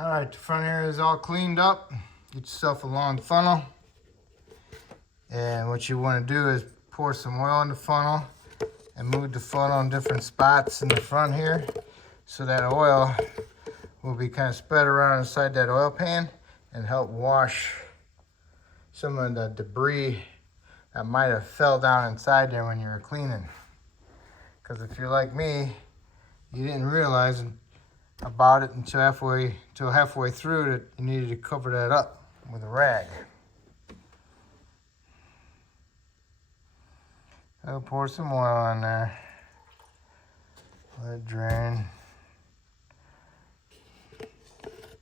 All right, the front area is all cleaned up. Get yourself a long funnel. And what you want to do is pour some oil in the funnel and move the funnel in different spots in the front here, so that oil will be kind of spread around inside that oil pan and help wash some of the debris that might have fell down inside there when you were cleaning. Because if you're like me, you didn't realize about it until halfway through that you needed to cover that up with a rag. I'll pour some oil on there. Let it drain.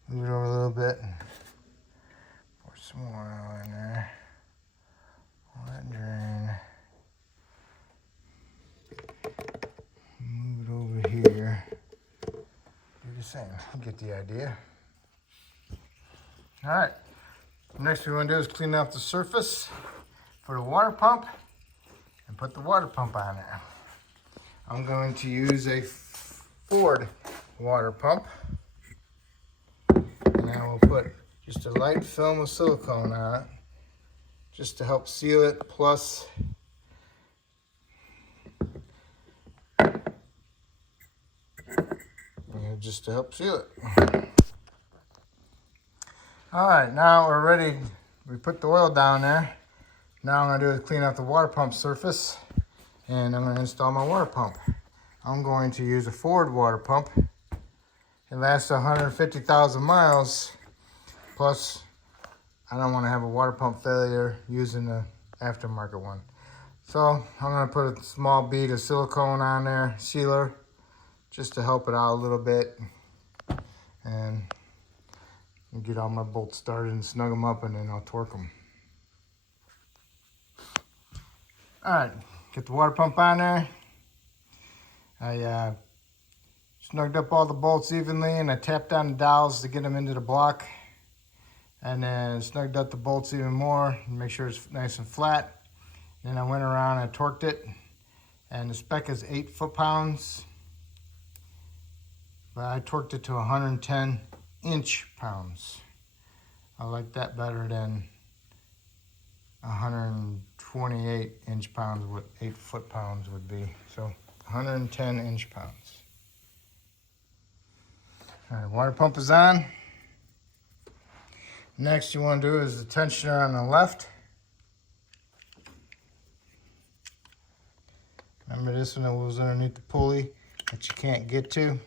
Move it over a little bit. Pour some oil in there. Let it drain. Move it over here. Do the same. You get the idea. All right. Next we want to do is clean up the surface for the water pump and put the water pump on there. I'm going to use a Ford water pump. And I will put just a light film of silicone on it just to help seal it, plus just to help seal it. All right, now we're ready. We put the oil down there. Now I'm going to do is clean up the water pump surface, and I'm going to install my water pump. I'm going to use a Ford water pump. It lasts 150,000 miles, plus I don't want to have a water pump failure using the aftermarket one. So I'm going to put a small bead of silicone on there, sealer, just to help it out a little bit, and get all my bolts started and snug them up, and then I'll torque them. All right, get the water pump on there. I snugged up all the bolts evenly, and I tapped down the dowels to get them into the block, and then snugged up the bolts even more and make sure it's nice and flat. Then I went around and torqued it, and the spec is 8 foot-pounds, but I torqued it to 110 inch-pounds. I like that better than 128 inch-pounds, what 8 foot-pounds would be. So 110 inch-pounds. All right, water pump is on. Next you want to do is the tensioner on the left. Remember this one that was underneath the pulley that you can't get to?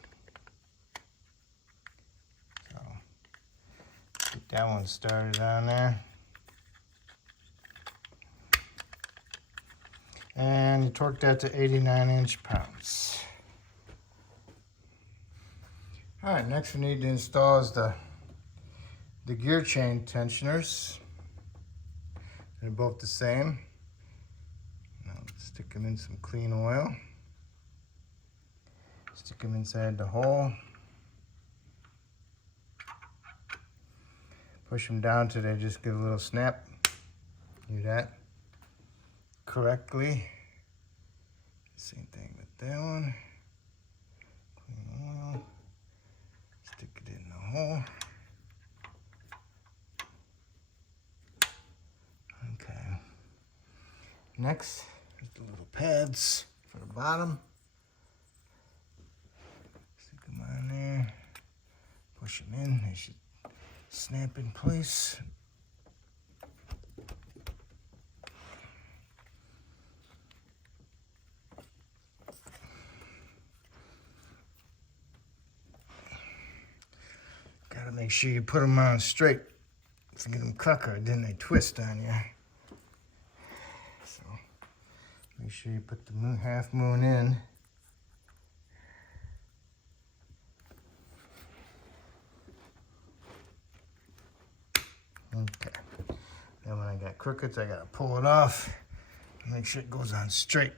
So get that one started on there. And you torque that to 89 inch-pounds. All right, next we need to install is the gear chain tensioners. They're both the same. Now let's stick them in some clean oil. Stick them inside the hole. Push them down till they just give a little snap. Do that correctly. Same thing with that one. Clean oil. Stick it in the hole. Okay. Next is the little pads for the bottom. Stick them on there. Push them in. They should snap in place. Gotta make sure you put them on straight. If you get them crooked, then they twist on you. So make sure you put the half moon in. Okay. Then when I got crookeds, I gotta pull it off. Make sure it goes on straight.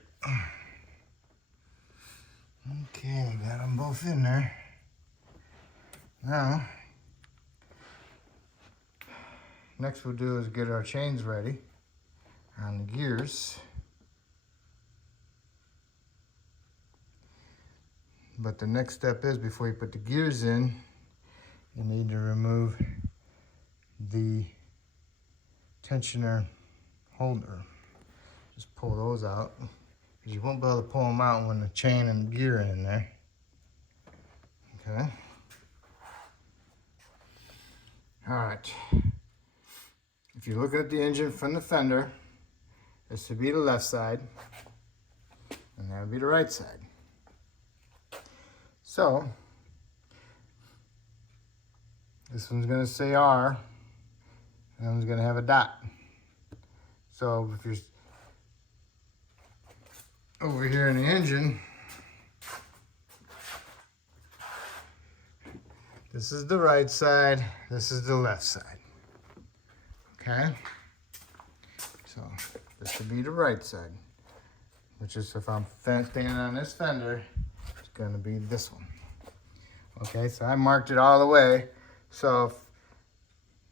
Okay, got them both in there. Now, next we'll do is get our chains ready on the gears. But the next step is, before you put the gears in, you need to remove the tensioner holder. Just pull those out, because you won't be able to pull them out when the chain and gear are in there. Okay. All right. If you're looking at the engine from the fender, this would be the left side, and that would be the right side. So, this one's going to say R, and that one's going to have a dot. So, if you're over here in the engine, this is the right side, this is the left side. Okay? So, this would be the right side, which is, if I'm standing on this fender, it's going to be this one. Okay, so I marked it all the way. So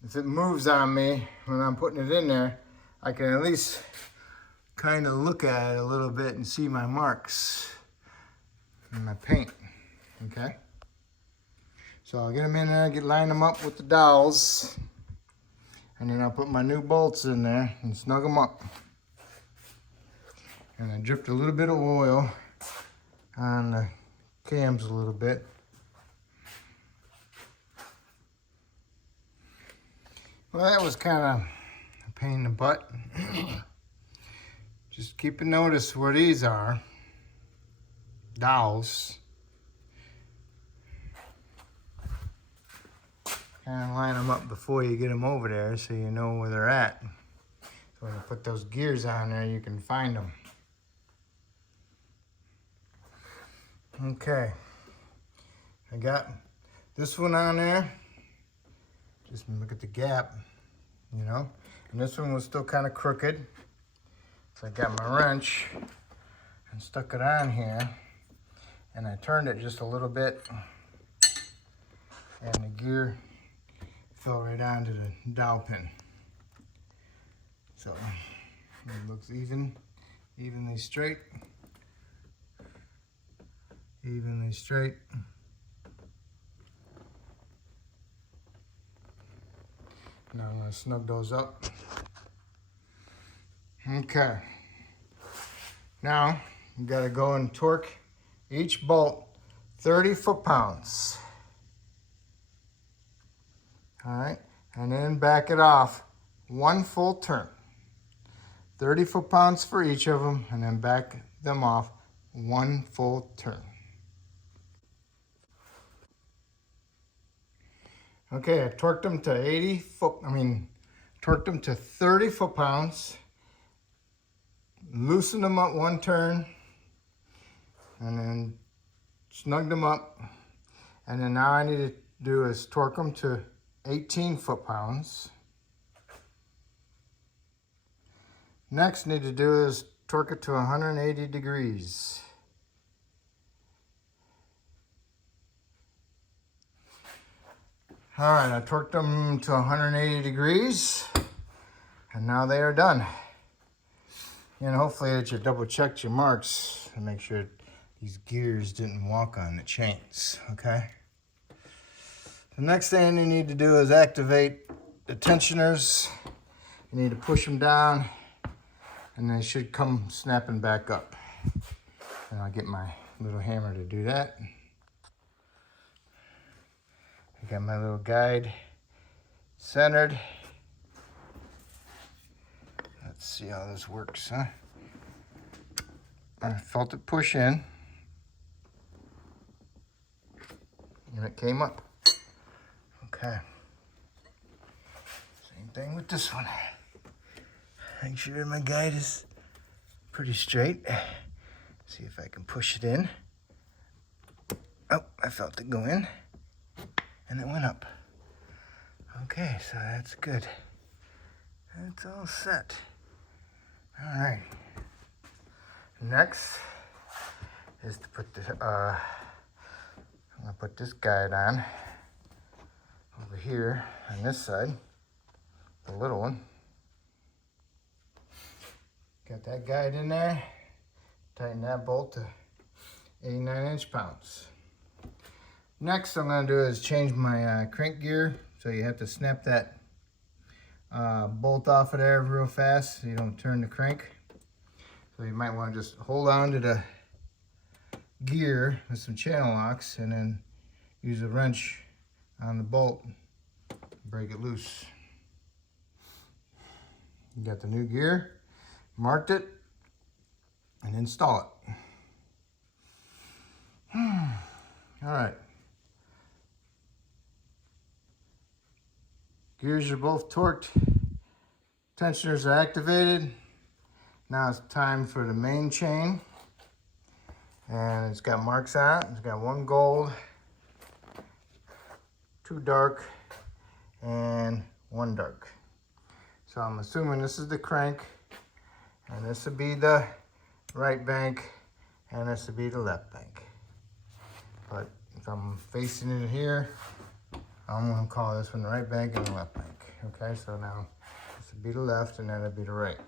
if it moves on me when I'm putting it in there, I can at least kind of look at it a little bit and see my marks and my paint. Okay, so I'll get them in there, line them up with the dowels, and then I'll put my new bolts in there and snug them up. And I dripped a little bit of oil on the cams a little bit. Well, that was kind of a pain in the butt. Just keep a notice where these are. Dowels. Kind of line them up before you get them over there so you know where they're at. So when you put those gears on there, you can find them. Okay. I got this one on there. Just look at the gap, you know. And this one was still kind of crooked. So I got my wrench and stuck it on here. And I turned it just a little bit. And the gear fell right onto the dowel pin. So it looks evenly straight. Evenly straight. Now I'm going to snug those up. Okay. Now you got to go and torque each bolt 30 foot-pounds. All right, and then back it off one full turn. 30 foot-pounds for each of them, and then back them off one full turn. Okay, I torqued them to torqued them to 30 foot-pounds, loosened them up one turn, and then snugged them up. And then now I need to do is torque them to 18 foot-pounds. Next need to do is torque it to 180 degrees. All right, I torqued them to 180 degrees, and now they are done. And hopefully that you double checked your marks and make sure these gears didn't walk on the chains, okay? The next thing you need to do is activate the tensioners. You need to push them down, and they should come snapping back up. And I'll get my little hammer to do that. I got my little guide centered. Let's see how this works, huh? I felt it push in, and it came up. Okay. Same thing with this one. Make sure my guide is pretty straight. See if I can push it in. Oh, I felt it go in, and it went up. Okay, so that's good. That's all set. All right. Next is to put the, I'm gonna put this guide on over here on this side, the little one. Got that guide in there. Tighten that bolt to 89 inch-pounds. Next I'm going to do is change my crank gear. So you have to snap that bolt off of there real fast so you don't turn the crank. So you might want to just hold on to the gear with some channel locks and then use a wrench on the bolt, break it loose. You got the new gear, marked it, and install it. All right. Gears are both torqued. Tensioners are activated. Now it's time for the main chain. And it's got marks on it. It's got one gold, two dark, and one dark. So I'm assuming this is the crank, and this would be the right bank, and this would be the left bank. But if I'm facing it here, I'm gonna call this one the right bank and the left bank. Okay, so now this would be the left and then it'd be the right.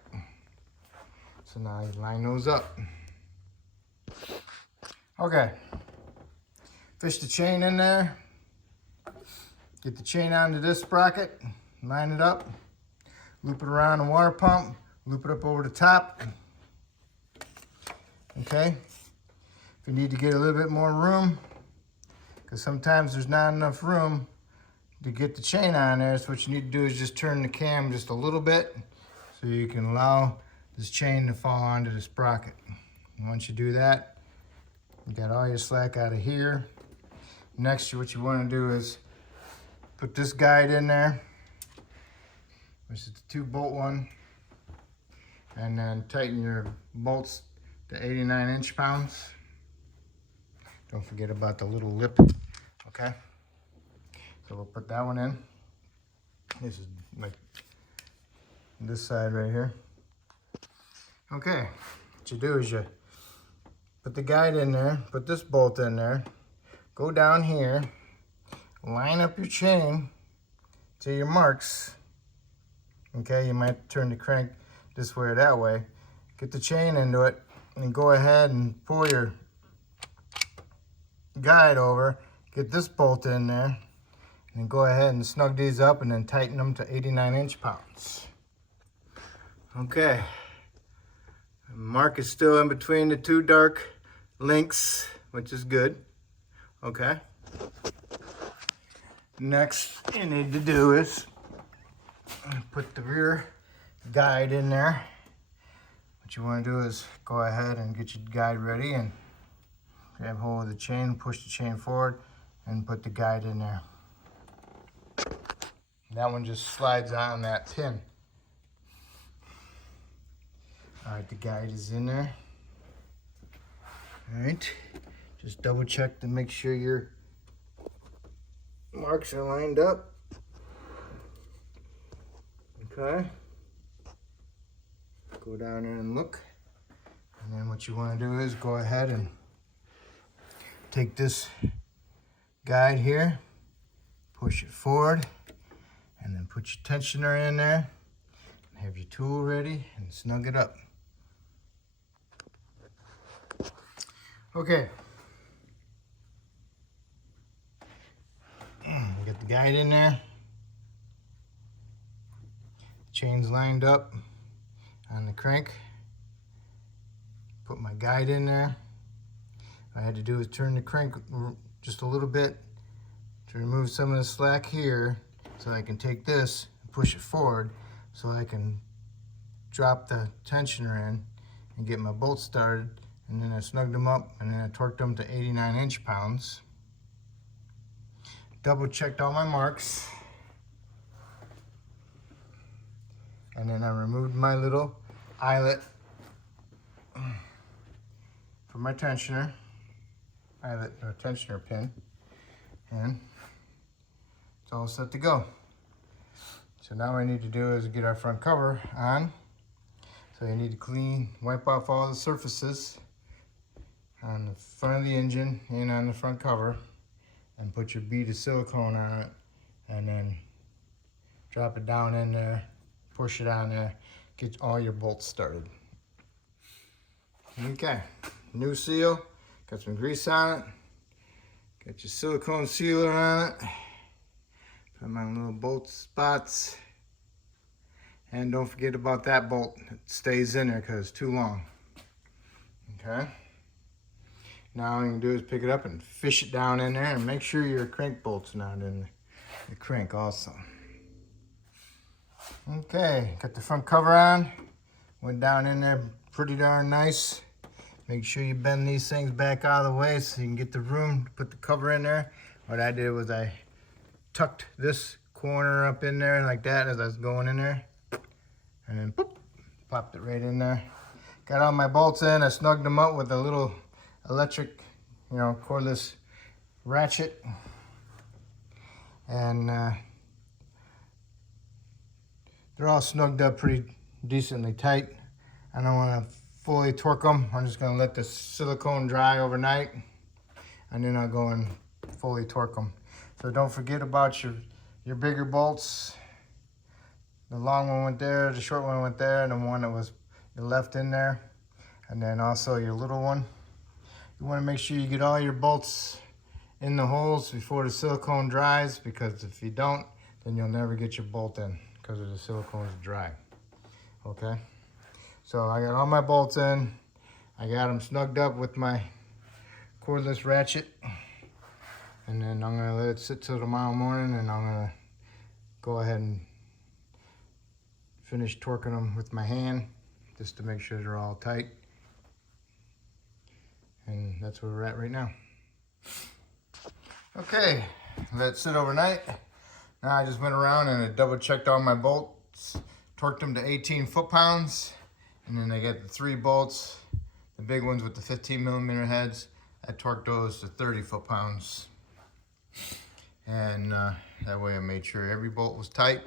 So now you line those up. Okay, fish the chain in there. Get the chain onto this sprocket, line it up, loop it around the water pump, loop it up over the top. Okay, if you need to get a little bit more room, because sometimes there's not enough room to get the chain on there, so what you need to do is just turn the cam just a little bit so you can allow this chain to fall onto the sprocket. And once you do that, you got all your slack out of here. Next, what you want to do is put this guide in there, which is the 2-bolt one, and then tighten your bolts to 89 inch-pounds. Don't forget about the little lip, okay? So we'll put that one in. This is like this side right here. Okay, what you do is you put the guide in there, put this bolt in there, go down here, line up your chain to your marks. Okay, you might turn the crank this way or that way. Get the chain into it and go ahead and pull your guide over, get this bolt in there, and go ahead and snug these up and then tighten them to 89 inch-pounds. Okay, the mark is still in between the two dark links, which is good. Okay, next you need to do is put the rear guide in there. What you want to do is go ahead and get your guide ready and grab hold of the chain, push the chain forward, and put the guide in there. That one just slides on that pin. All right, the guide is in there. All right, just double check to make sure your marks are lined up. Okay. Go down there and look. And then what you want to do is go ahead and take this guide here, push it forward, and then put your tensioner in there, and have your tool ready and snug it up. Okay. Get the guide in there. Chains lined up on the crank. Put my guide in there. What I had to do is turn the crank just a little bit to remove some of the slack here, so I can take this and push it forward so I can drop the tensioner in and get my bolts started. And then I snugged them up and then I torqued them to 89 inch-pounds. Double checked all my marks. And then I removed my little eyelet for my tensioner, eyelet or tensioner pin, and it's all set to go. So now what I need to do is get our front cover on. So you need to wipe off all the surfaces on the front of the engine and on the front cover, and put your bead of silicone on it, and then drop it down in there, push it on there, get all your bolts started. Okay, new seal, got some grease on it, Got your silicone sealer on it. Put my little bolt spots. And don't forget about that bolt. It stays in there because it's too long. Okay. Now all you can do is pick it up and fish it down in there and make sure your crank bolt's not in the crank also. Okay, got the front cover on. Went down in there pretty darn nice. Make sure you bend these things back out of the way so you can get the room to put the cover in there. What I did was I tucked this corner up in there like that as I was going in there. And then boop, popped it right in there. Got all my bolts in. I snugged them up with a little electric, cordless ratchet. And they're all snugged up pretty decently tight. I don't want to fully torque them. I'm just going to let the silicone dry overnight. And then I'll go and fully torque them. So don't forget about your bigger bolts. The long one went there, the short one went there, and the one that was left in there. And then also your little one. You want to make sure you get all your bolts in the holes before the silicone dries, because if you don't, then you'll never get your bolt in because the silicone is dry. Okay? So I got all my bolts in. I got them snugged up with my cordless ratchet. And then I'm going to let it sit till tomorrow morning, and I'm going to go ahead and finish torquing them with my hand just to make sure they're all tight. And that's where we're at right now. Okay, let it sit overnight. Now I just went around and I double checked all my bolts, torqued them to 18 foot-pounds, and then I got the 3 bolts, the big ones with the 15mm heads. I torqued those to 30 foot-pounds. And that way I made sure every bolt was tight.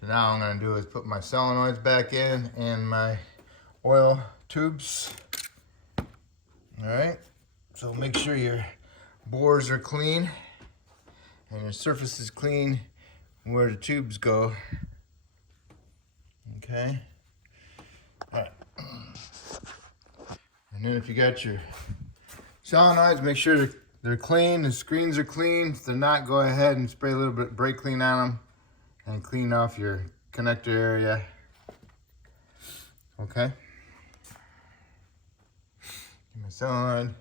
So now all I'm going to do is put my solenoids back in and my oil tubes. Alright, so make sure your bores are clean and your surface is clean where the tubes go. Okay. Alright. And then if you got your solenoids, make sure they're clean, the screens are clean. If they're not, go ahead and spray a little bit of brake clean on them and clean off your connector area. Okay. Get my solenoid,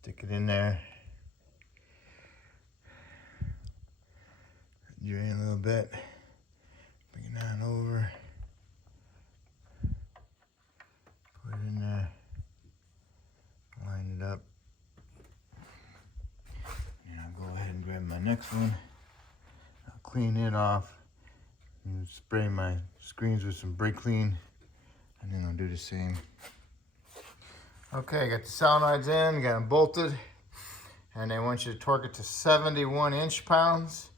stick it in there. Drain a little bit, bring it on over, put it in there, line it up. And I'll go ahead and grab my next one. I'll clean it off and spray my screens with some brake clean, and then I'll do the same. Okay, got the solenoids in, got them bolted, and they want you to torque it to 71 inch-pounds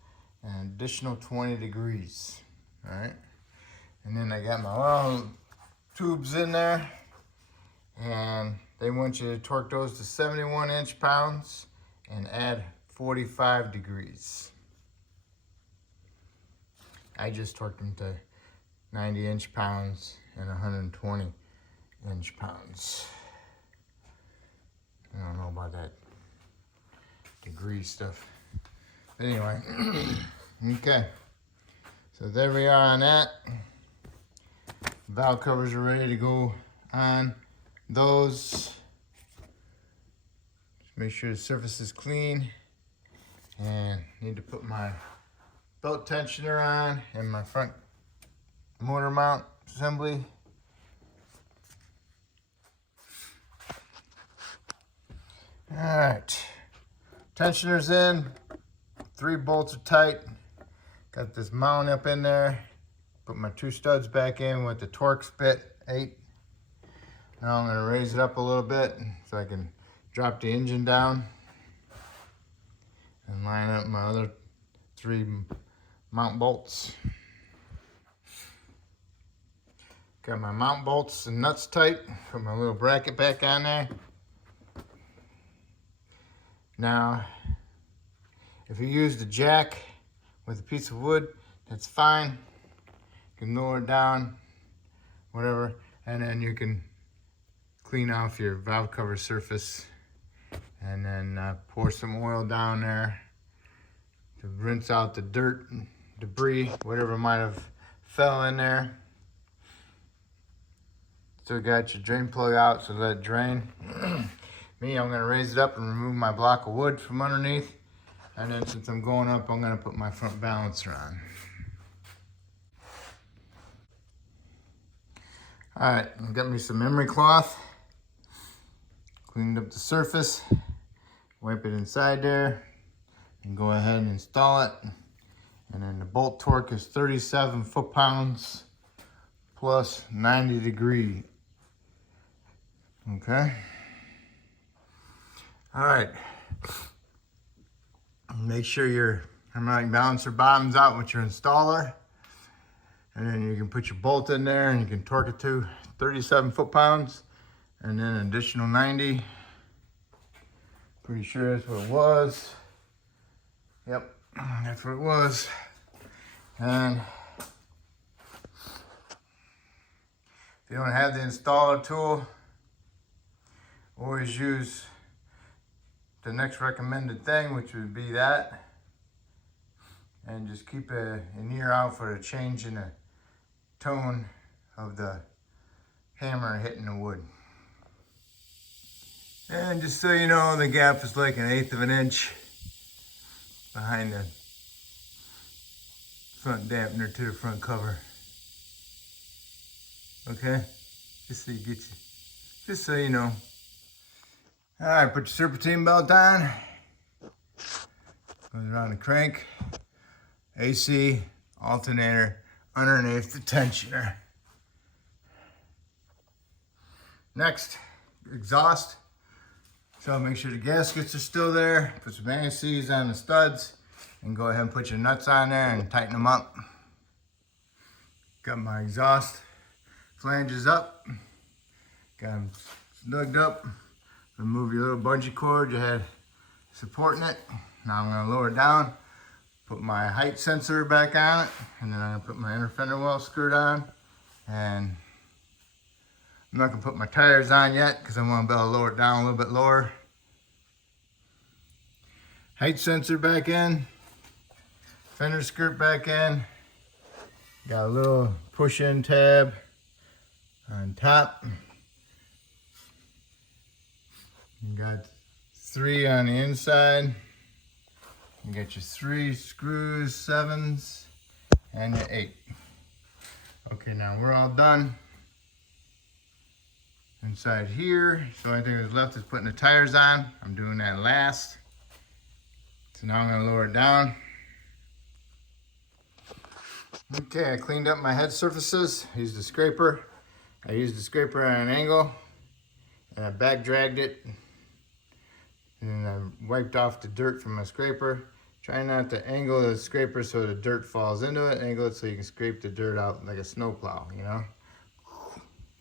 and an additional 20 degrees. All right, and then I got my oil tubes in there, and they want you to torque those to 71 inch-pounds and add 45 degrees. I just torqued them to 90 inch-pounds and 120 inch-pounds. I don't know about that degree stuff. But anyway, okay. So there we are on that. Valve covers are ready to go on those. Just make sure the surface is clean. And need to put my belt tensioner on and my front motor mount assembly. All right, tensioner's in, 3 bolts are tight. Got this mount up in there. Put my 2 studs back in with the Torx bit 8. Now I'm gonna raise it up a little bit so I can drop the engine down and line up my other 3 mount bolts. Got my mount bolts and nuts tight. Put my little bracket back on there. Now, if you use the jack with a piece of wood, that's fine. You can lower it down, whatever, and then you can clean off your valve cover surface and then pour some oil down there to rinse out the dirt, debris, whatever might have fell in there. Still got your drain plug out, so let it drain. Me, I'm gonna raise it up and remove my block of wood from underneath. And then since I'm going up, I'm gonna put my front balancer on. All right, I got me some emery cloth. Cleaned up the surface. Wipe it inside there. And go ahead and install it. And then the bolt torque is 37 foot-pounds plus 90 degree. Okay. All right. Make sure your harmonic balancer bottoms out with your installer. And then you can put your bolt in there and you can torque it to 37 foot-pounds and then an additional 90. Pretty sure that's what it was. Yep, that's what it was. And if you don't have the installer tool, always use the next recommended thing, which would be that. And just keep an ear out for the change in the tone of the hammer hitting the wood. And just so you know, the gap is like 1/8 of an inch behind the front dampener to the front cover. Okay, just so you know. All right, put your serpentine belt on. Goes around the crank, AC, alternator, underneath the tensioner. Next, exhaust. So make sure the gaskets are still there. Put some anti-seize on the studs and go ahead and put your nuts on there and tighten them up. Got my exhaust flanges up. Got them snugged up. Remove your little bungee cord you had supporting it. Now I'm gonna lower it down, put my height sensor back on it, and then I'm gonna put my inner fender well skirt on. And I'm not gonna put my tires on yet because I want to be able to lower it down a little bit lower. Height sensor back in, fender skirt back in. Got a little push-in tab on top. You got 3 on the inside. You got your 3 screws, 7s, and your 8. Okay, now we're all done inside here. So the only thing that's left is putting the tires on. I'm doing that last. So now I'm gonna lower it down. Okay, I cleaned up my head surfaces. I used a scraper. I used the scraper at an angle and I back dragged it. And then I wiped off the dirt from my scraper. Try not to angle the scraper so the dirt falls into it. Angle it so you can scrape the dirt out like a snowplow, you know?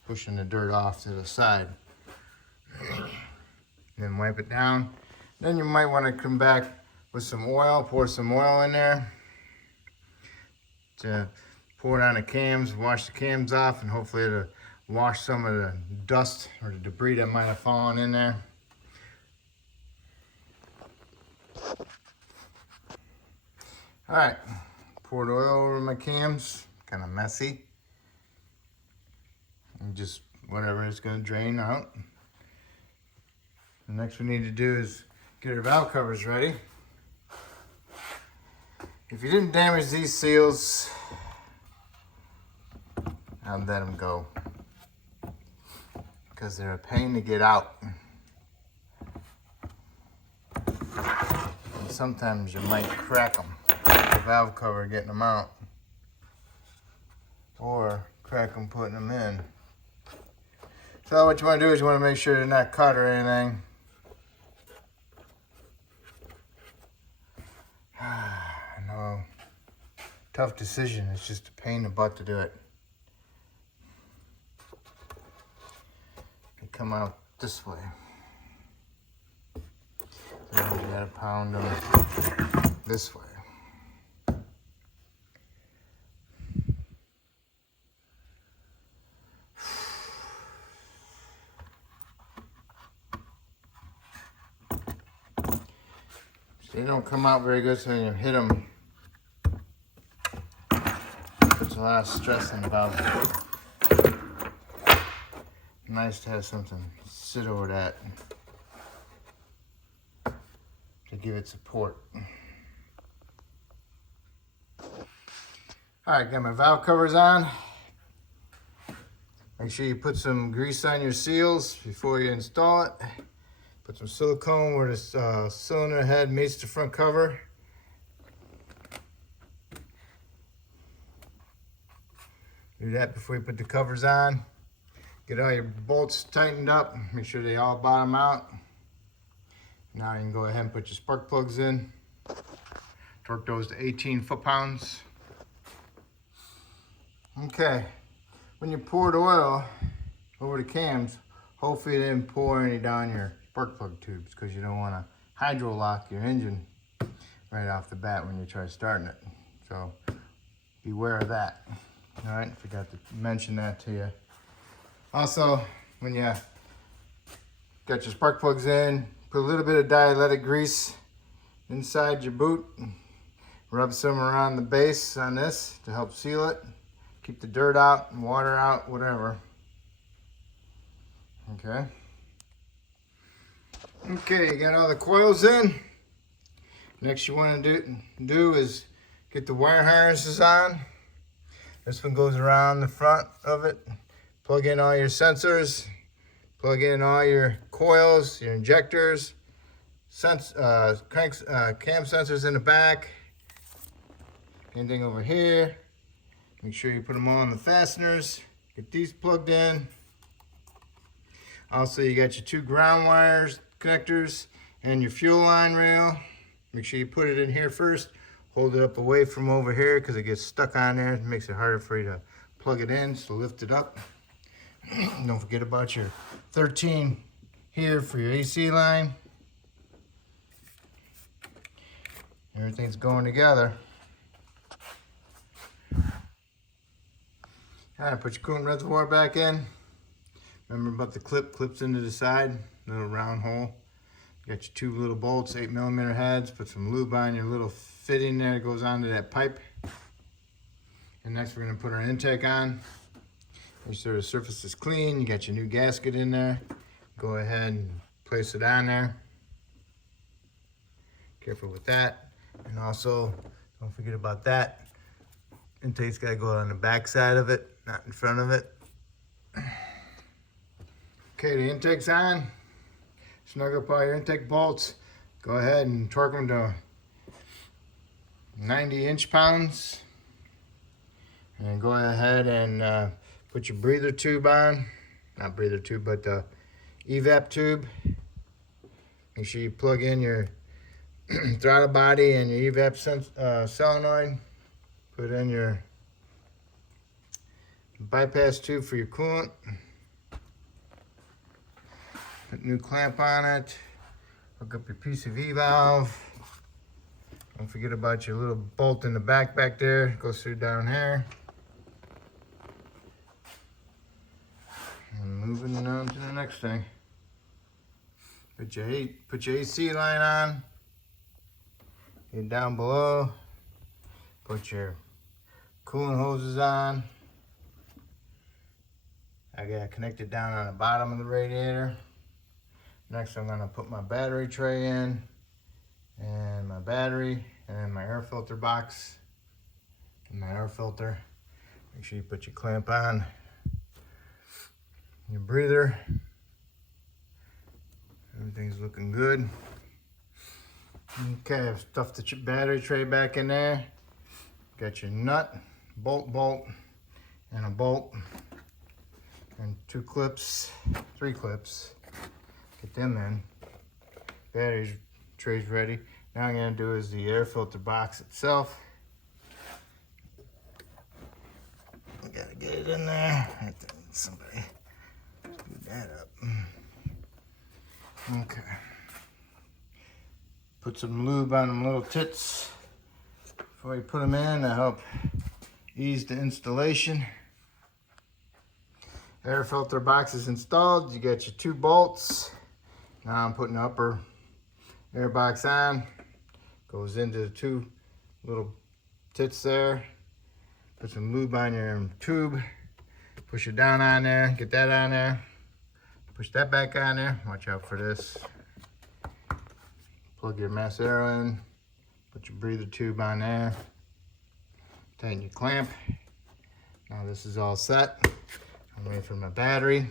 Pushing the dirt off to the side. Then wipe it down. Then you might want to come back with some oil, pour some oil in there. To pour it on the cams, wash the cams off, and hopefully it'll wash some of the dust or the debris that might have fallen in there. All right, poured oil over my cams, kind of messy. And just whatever, it's gonna drain out. The next we need to do is get our valve covers ready. If you didn't damage these seals, I'll let them go. Because they're a pain to get out. And sometimes you might crack them, the valve cover getting them out. Or crack them putting them in. So what you want to do is you want to make sure they're not cut or anything. I know, tough decision. It's just a pain in the butt to do it. They come out this way. So you gotta pound them this way. They don't come out very good, so when you hit them, puts a lot of stress on the valve. Nice to have something sit over that to give it support. Alright, got my valve covers on. Make sure you put some grease on your seals before you install it. Put some silicone where the cylinder head meets the front cover. Do that before you put the covers on. Get all your bolts tightened up. Make sure they all bottom out. Now you can go ahead and put your spark plugs in. Torque those to 18 foot-pounds. Okay, when you poured oil over the cams, hopefully you didn't pour any down your spark plug tubes, because you don't want to hydro lock your engine right off the bat when you try starting it. So beware of that. All right, forgot to mention that to you. Also, when you got your spark plugs in, put a little bit of dielectric grease inside your boot. Rub some around the base on this to help seal it. Keep the dirt out and water out, whatever. Okay. Okay, you got all the coils in. Next you want to do is get the wire harnesses on. This one goes around the front of it. Plug in all your sensors. Plug in all your coils, your injectors, cam sensors in the back. Anything over here. Make sure you put them all on the fasteners. Get these plugged in. Also, you got your 2 ground wires, connectors, and your fuel line rail. Make sure you put it in here first. Hold it up away from over here because it gets stuck on there. It makes it harder for you to plug it in, so lift it up. Don't forget about your 13 here for your AC line. Everything's going together. Alright, put your coolant reservoir back in. Remember about the clips into the side, little round hole. You got your 2 little bolts, 8mm heads. Put some lube on your little fitting there that goes onto that pipe. And next we're going to put our intake on. Make sure the surface is clean. You got your new gasket in there. Go ahead and place it on there. Careful with that. And also, don't forget about that. Intake's got to go on the back side of it, not in front of it. Okay, the intake's on. Snug up all your intake bolts. Go ahead and torque them to 90 inch-pounds. And then go ahead and put your breather tube on. Not breather tube, but the evap tube. Make sure you plug in your throttle body and your evap solenoid. Put in your bypass tube for your coolant. Put a new clamp on it. Hook up your PCV valve. Don't forget about your little bolt in the back there. Goes through down here. And moving on to the next thing. Put your AC line on. Get down below. Put your coolant hoses on. I got it connected down on the bottom of the radiator. Next I'm gonna put my battery tray in, and my battery, and then my air filter box, and my air filter. Make sure you put your clamp on. Your breather. Everything's looking good. Okay, I've stuffed the battery tray back in there. Got your nut, bolt, and a bolt, and 2 clips, 3 clips. Get them in. Battery tray's ready. Now I'm gonna do is the air filter box itself. I gotta get it in there. I have to somebody do that up. Okay. Put some lube on them little tits before you put them in to help ease the installation. Air filter box is installed. You got your 2 bolts. Now I'm putting the upper air box on. Goes into the two little tits there. Put some lube on your tube. Push it down on there. Get that on there. Push that back on there. Watch out for this. Plug your mass arrow in. Put your breather tube on there. Tighten your clamp. Now this is all set. I'm waiting for my battery.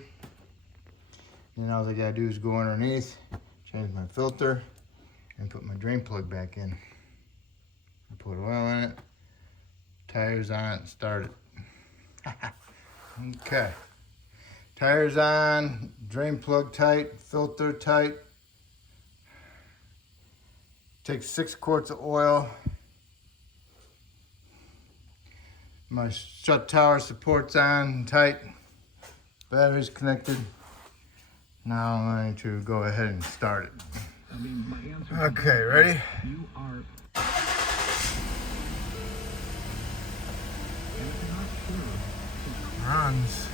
And all I gotta do is go underneath, change my filter, and put my drain plug back in. I put oil in it, tires on it, and start it. Okay. Tires on, drain plug tight, filter tight. Take 6 quarts of oil. My shut tower support's on and tight. Battery's connected. Now I'm going to go ahead and start it. Okay, ready? Runs.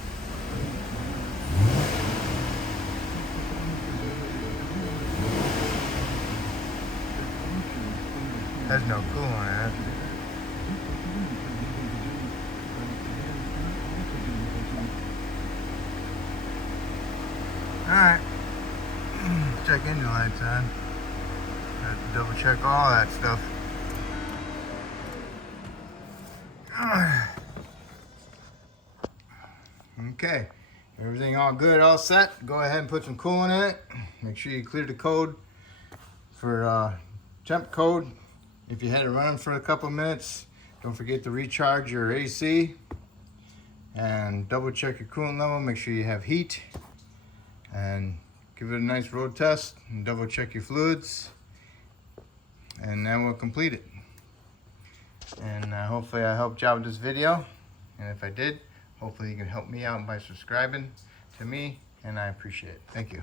There's no coolant in it. Alright. Check engine lights on. Have to double check all that stuff. Okay. Everything all good, all set. Go ahead and put some coolant in it. Make sure you clear the code for temp code. If you had it running for a couple minutes, don't forget to recharge your AC and double check your coolant level. Make sure you have heat and give it a nice road test and double check your fluids, and then we'll complete it. And hopefully I helped you out with this video, and if I did, hopefully you can help me out by subscribing to me, and I appreciate it. Thank you.